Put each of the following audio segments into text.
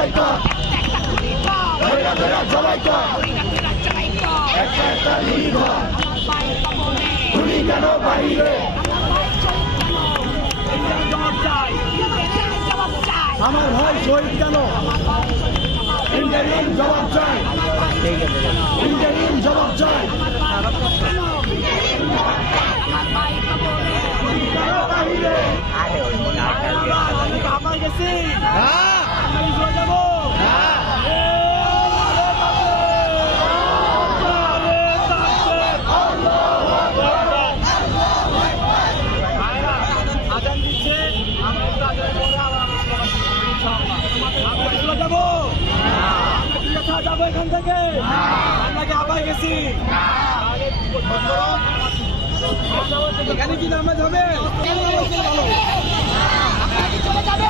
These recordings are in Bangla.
জবাই কর ধৈরা ধৈরা জবাই কর একটা একটা নির্ভর গুলি কেন বাহিরে আমার ভাই শহীদ কেন? ইন্টারিম জবাব চাই। ইন্টারিম জবাব চাই। কেন বাহিরে আজান দিচ্ছে আমরা একটু আজানের পরে আবার আমরা চলে যাব ঠিক আছে যাব এখান থেকে আমরা কি গেছি এখানে কি নামাজ হবে? নামাজ পড়লে চলে যাবে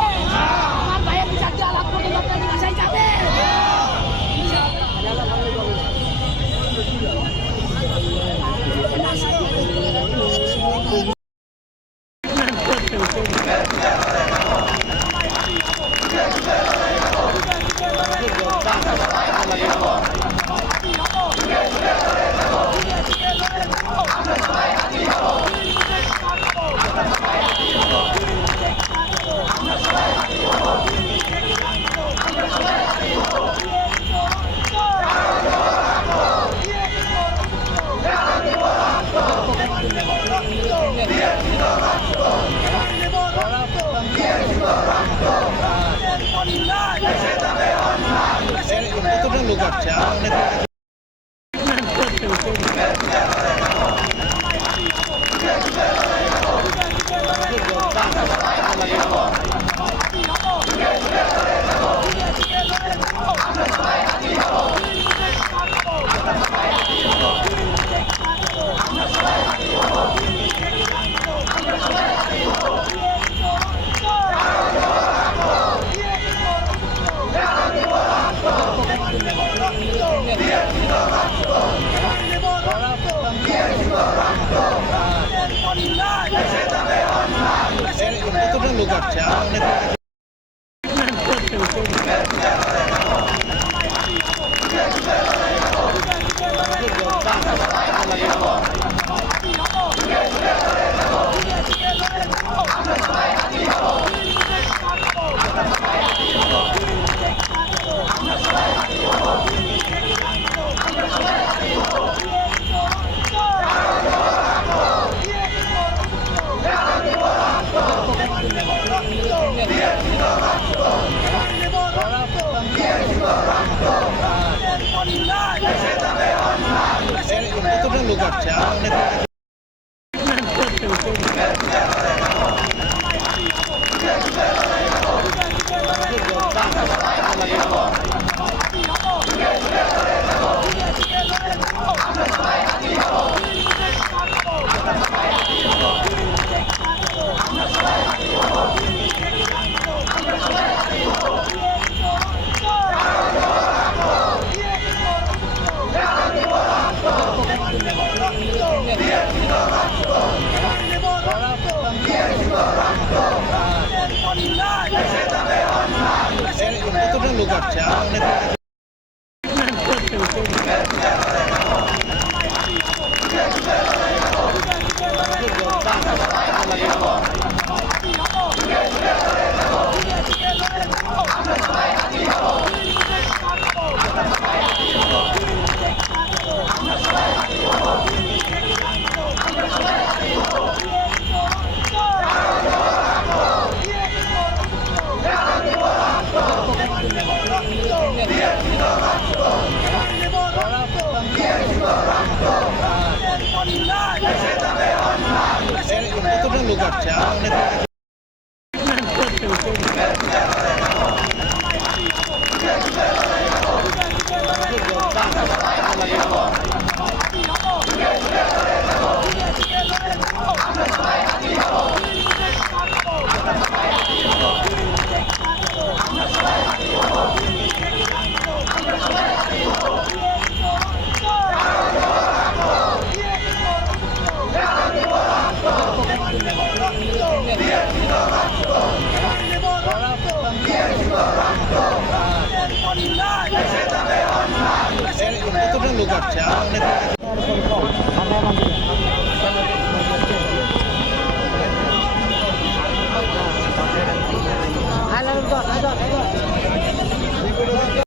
কতটা লোক আসছে কতটা লোক আসছে? تعاونت করছে দিয়ে লোক আসছে আর অনেক